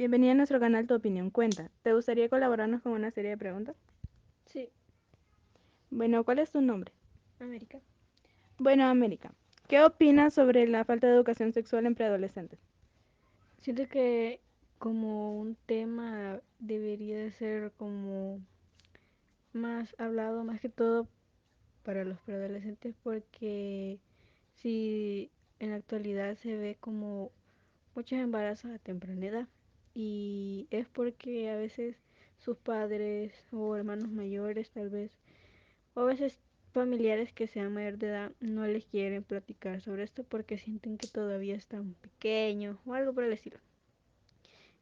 Bienvenida a nuestro canal Tu Opinión Cuenta. ¿Te gustaría colaborarnos con una serie de preguntas? Sí, Bueno, ¿cuál es tu nombre? América. Bueno, América, ¿qué opinas sobre la falta de educación sexual en preadolescentes? Siento que como un tema debería de ser como más hablado más que todo para los preadolescentes porque si en la actualidad se ve como muchos embarazos a temprana edad y es porque a veces sus padres o hermanos mayores tal vez o a veces familiares que sean mayor de edad no les quieren platicar sobre esto porque sienten que todavía están pequeños o algo por el estilo.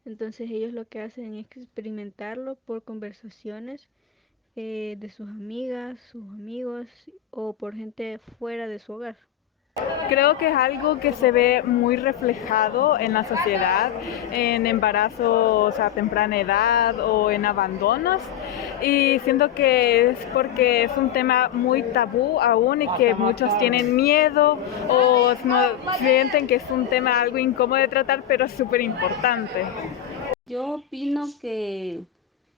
Entonces ellos lo que hacen es experimentarlo por conversaciones de sus amigas, sus amigos o por gente fuera de su hogar. Creo que es algo que se ve muy reflejado en la sociedad, en embarazos a temprana edad o en abandonos. Y siento que es porque es un tema muy tabú aún y que muchos tienen miedo o no, sienten que es un tema algo incómodo de tratar, pero es súper importante. Yo opino que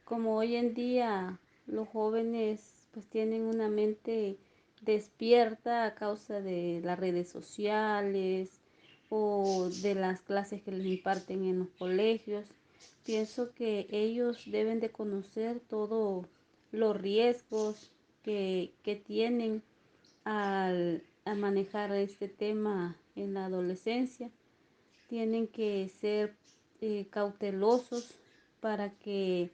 como hoy en día los jóvenes pues tienen una mente despierta a causa de las redes sociales o de las clases que les imparten en los colegios, pienso que ellos deben de conocer todos los riesgos que tienen al manejar este tema en la adolescencia. Tienen que ser cautelosos para que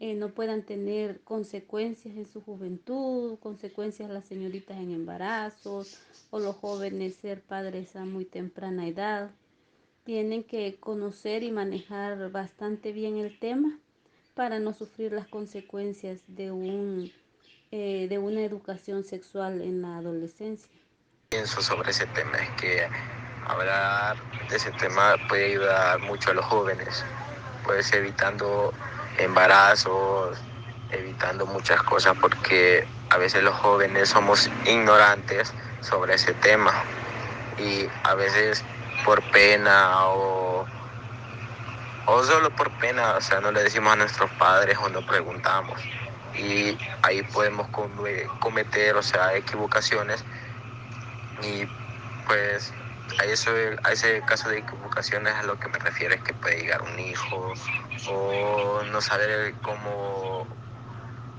no puedan tener consecuencias en su juventud, consecuencias las señoritas en embarazos o los jóvenes ser padres a muy temprana edad. Tienen que conocer y manejar bastante bien el tema para no sufrir las consecuencias de una educación sexual en la adolescencia. Pienso sobre ese tema es que hablar de ese tema puede ayudar mucho a los jóvenes, pues evitando embarazos, evitando muchas cosas, porque a veces los jóvenes somos ignorantes sobre ese tema y a veces por pena o solo por pena, o sea, no le decimos a nuestros padres o no preguntamos y ahí podemos cometer, o sea, equivocaciones. Y pues a ese caso de equivocaciones a lo que me refiero es que puede llegar un hijo o no saber cómo,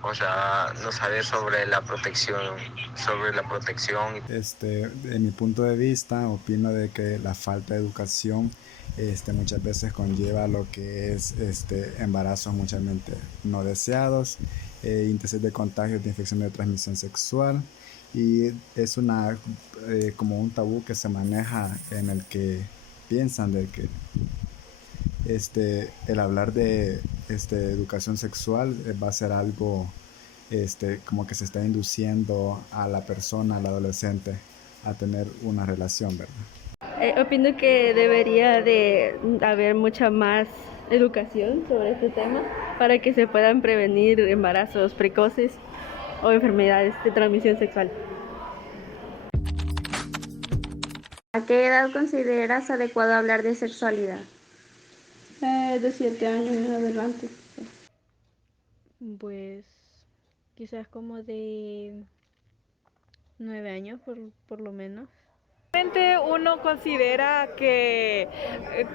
o sea, no saber sobre la protección. De mi punto de vista, opino de que la falta de educación muchas veces conlleva lo que es embarazos muchas veces no deseados, índices de contagios de infección de transmisión sexual y es como un tabú que se maneja en el que piensan de que el hablar de educación sexual va a ser algo como que se está induciendo a la persona, al adolescente, a tener una relación, ¿verdad? Opino que debería de haber mucha más educación sobre este tema para que se puedan prevenir embarazos precoces o enfermedades de transmisión sexual. ¿A qué edad consideras adecuado hablar de sexualidad? De 7 años en adelante. Pues quizás como de 9 años por lo menos. Realmente uno considera que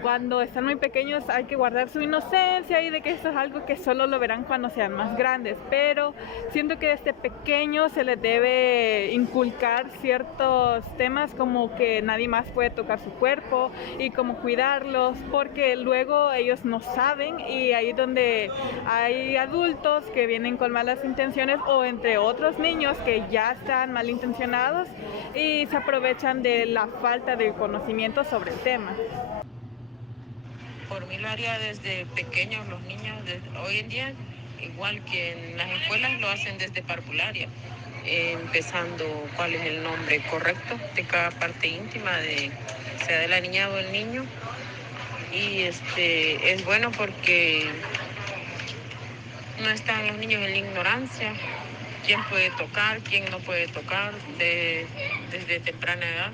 cuando están muy pequeños hay que guardar su inocencia y de que eso es algo que solo lo verán cuando sean más grandes, pero siento que desde pequeños se les debe inculcar ciertos temas como que nadie más puede tocar su cuerpo y cómo cuidarlos, porque luego ellos no saben y ahí es donde hay adultos que vienen con malas intenciones o entre otros niños que ya están malintencionados y se aprovechan de la falta de conocimiento sobre el tema. Por mí lo haría desde pequeños los niños, hoy en día, igual que en las escuelas lo hacen desde parvularia, empezando cuál es el nombre correcto de cada parte íntima, sea de la niña o del niño. Y es bueno porque no están los niños en la ignorancia, quién puede tocar, quién no puede tocar desde temprana edad,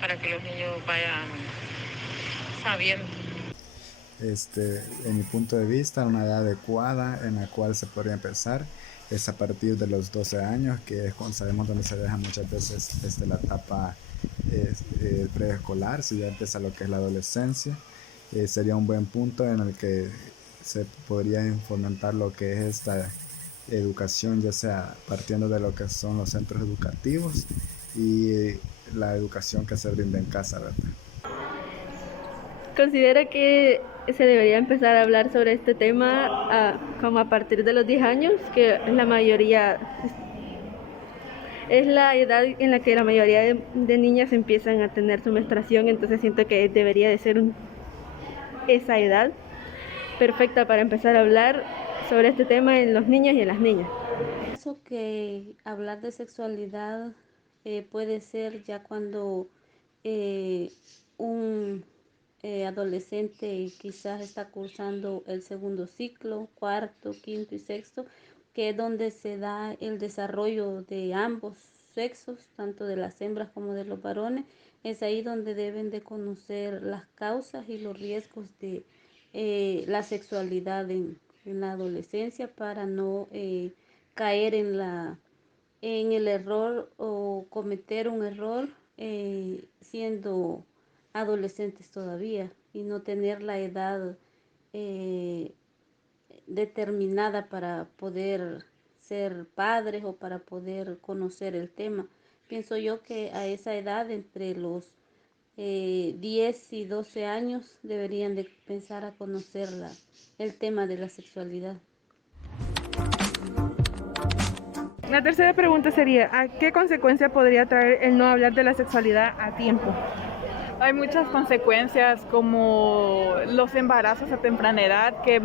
para que los niños vayan sabiendo. en mi punto de vista, una edad adecuada en la cual se podría empezar es a partir de los 12 años, que es cuando sabemos donde se deja muchas veces la etapa preescolar, si ya empieza lo que es la adolescencia. Sería un buen punto en el que se podría fomentar lo que es esta educación, ya sea partiendo de lo que son los centros educativos y la educación que se brinda en casa, ¿verdad? Considero que se debería empezar a hablar sobre este tema como a partir de los 10 años, que la mayoría es la edad en la que la mayoría de niñas empiezan a tener su menstruación, entonces siento que debería de ser esa edad perfecta para empezar a hablar sobre este tema en los niños y en las niñas. Pienso que hablar de sexualidad puede ser ya cuando un adolescente quizás está cursando el segundo ciclo, cuarto, quinto y sexto, que es donde se da el desarrollo de ambos sexos, tanto de las hembras como de los varones. Es ahí donde deben de conocer las causas y los riesgos de la sexualidad en la adolescencia para no caer en el error o cometer un error siendo adolescentes todavía y no tener la edad eh, determinada para poder ser padres o para poder conocer el tema. Pienso yo que a esa edad, entre los 10 y 12 años, deberían de pensar a conocer el tema de la sexualidad. La tercera pregunta sería, ¿a qué consecuencia podría traer el no hablar de la sexualidad a tiempo? Hay muchas consecuencias como los embarazos a temprana edad, que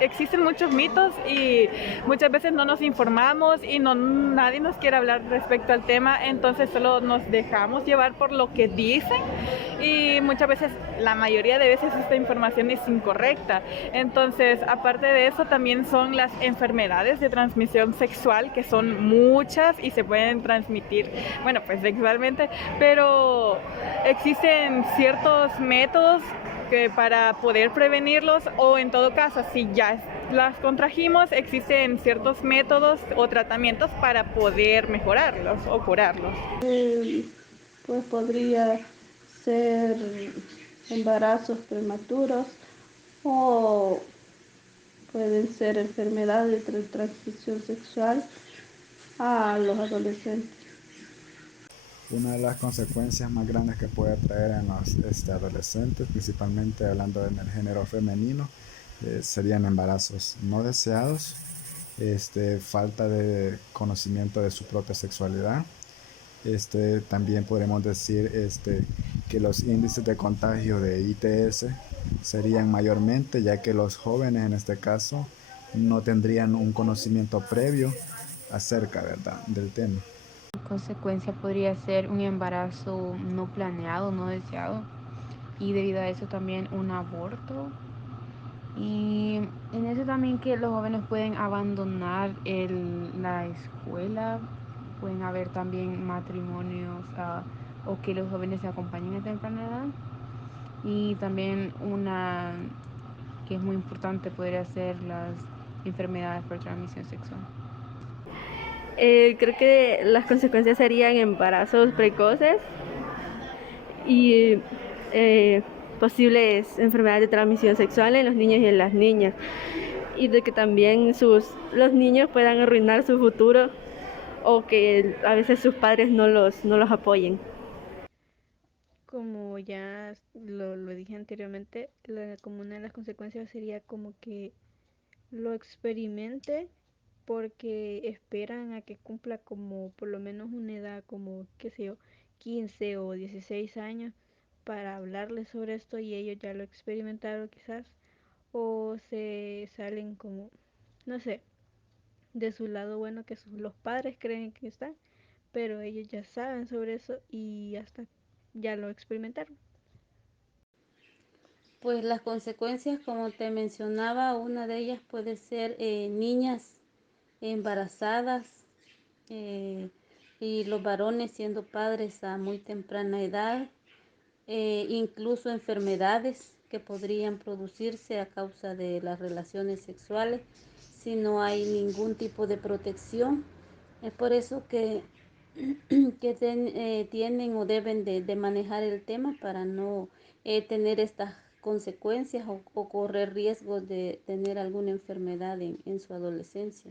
existen muchos mitos y muchas veces no nos informamos y nadie nos quiere hablar respecto al tema, entonces solo nos dejamos llevar por lo que dicen y muchas veces, la mayoría de veces esta información es incorrecta. Entonces, aparte de eso, también son las enfermedades de transmisión sexual, que son muchas y se pueden transmitir, bueno, pues sexualmente, pero existen ciertos métodos que para poder prevenirlos o en todo caso, si ya las contrajimos, existen ciertos métodos o tratamientos para poder mejorarlos o curarlos. Pues podría ser embarazos prematuros o pueden ser enfermedades de transmisión sexual a los adolescentes. Una de las consecuencias más grandes que puede traer en los adolescentes, principalmente hablando en el género femenino, serían embarazos no deseados, falta de conocimiento de su propia sexualidad. También podemos decir que los índices de contagio de ITS serían mayormente, ya que los jóvenes en este caso no tendrían un conocimiento previo acerca, ¿verdad?, del tema. Consecuencia podría ser un embarazo no planeado, no deseado, y debido a eso también un aborto. Y en eso también que los jóvenes pueden abandonar la escuela, pueden haber también matrimonios o que los jóvenes se acompañen a temprana edad. Y también una que es muy importante podría ser las enfermedades por transmisión sexual. Creo que las consecuencias serían embarazos precoces y posibles enfermedades de transmisión sexual en los niños y en las niñas, y de que también los niños puedan arruinar su futuro o que a veces sus padres no los apoyen. Como ya lo dije anteriormente, como una de las consecuencias sería como que lo experimente porque esperan a que cumpla como por lo menos una edad como, qué sé yo, 15 o 16 años para hablarles sobre esto y ellos ya lo experimentaron quizás o se salen como, no sé, de su lado bueno que los padres creen que están, pero ellos ya saben sobre eso y hasta ya lo experimentaron. Pues las consecuencias, como te mencionaba, una de ellas puede ser niñas embarazadas y los varones siendo padres a muy temprana edad, incluso enfermedades que podrían producirse a causa de las relaciones sexuales si no hay ningún tipo de protección. Es por eso que, tienen o deben de manejar el tema para no tener estas consecuencias o correr riesgos de tener alguna enfermedad en su adolescencia.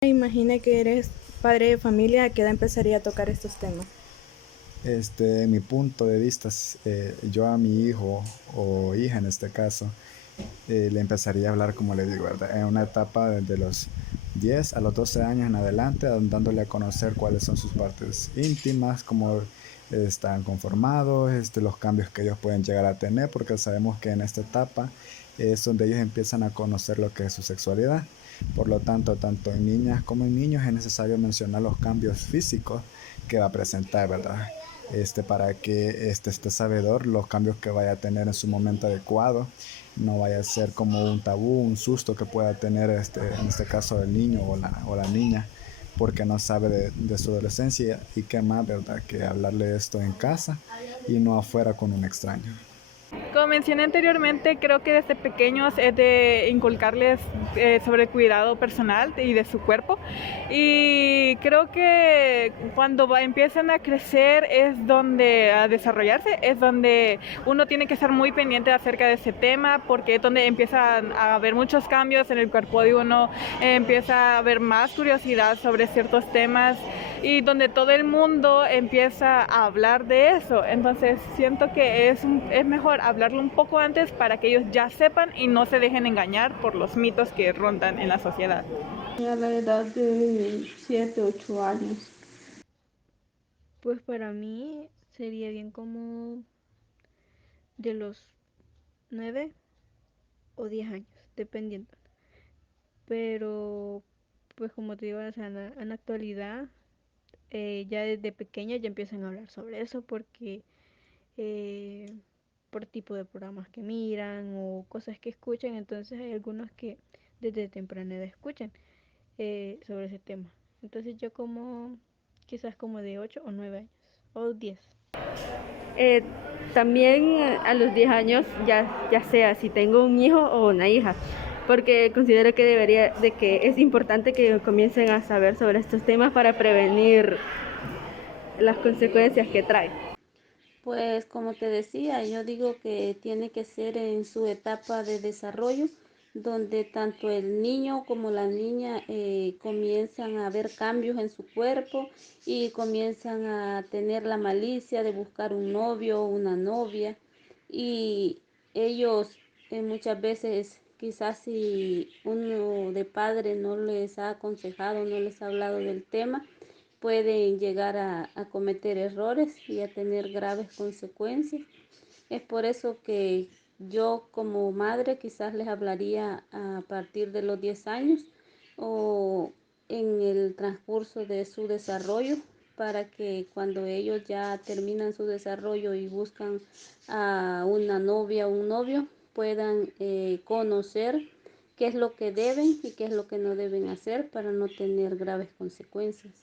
Imagina que eres padre de familia, ¿a qué edad empezaría a tocar estos temas? En mi punto de vista, yo a mi hijo o hija en este caso, le empezaría a hablar, como le digo, ¿verdad? En una etapa desde los 10 a los 12 años en adelante, dándole a conocer cuáles son sus partes íntimas, cómo están conformados, los cambios que ellos pueden llegar a tener, porque sabemos que en esta etapa es donde ellos empiezan a conocer lo que es su sexualidad. Por lo tanto, tanto en niñas como en niños es necesario mencionar los cambios físicos que va a presentar, ¿verdad? Para que esté sabedor los cambios que vaya a tener en su momento adecuado, no vaya a ser como un tabú, un susto que pueda tener en este caso el niño o la niña, porque no sabe de su adolescencia, y qué más, ¿verdad?, que hablarle esto en casa y no afuera con un extraño. Como mencioné anteriormente, creo que desde pequeños es de inculcarles sobre el cuidado personal y de su cuerpo. Y creo que cuando empiezan a crecer a desarrollarse, es donde uno tiene que estar muy pendiente acerca de ese tema, porque es donde empiezan a haber muchos cambios en el cuerpo de uno, empieza a haber más curiosidad sobre ciertos temas y donde todo el mundo empieza a hablar de eso. Entonces siento que es mejor hablarlo un poco antes para que ellos ya sepan y no se dejen engañar por los mitos que rondan en la sociedad. A la edad de 7, 8 años. Pues para mí sería bien como de los 9 o 10 años, dependiendo. Pero, pues como te digo, o sea, en la actualidad, ya desde pequeña ya empiezan a hablar sobre eso porque eh, por tipo de programas que miran o cosas que escuchan, entonces hay algunos que desde temprana edad escuchan sobre ese tema. Entonces yo como quizás como de 8 o 9 años o 10. Eh, También a los 10 años, ya sea si tengo un hijo o una hija, porque considero que es importante que comiencen a saber sobre estos temas para prevenir las consecuencias que trae. Pues como te decía, yo digo que tiene que ser en su etapa de desarrollo, donde tanto el niño como la niña comienzan a ver cambios en su cuerpo y comienzan a tener la malicia de buscar un novio o una novia. Y ellos muchas veces, quizás si uno de padre no les ha aconsejado, no les ha hablado del tema, pueden llegar a cometer errores y a tener graves consecuencias. Es por eso que yo como madre quizás les hablaría a partir de los 10 años o en el transcurso de su desarrollo, para que cuando ellos ya terminan su desarrollo y buscan a una novia o un novio, puedan conocer qué es lo que deben y qué es lo que no deben hacer para no tener graves consecuencias.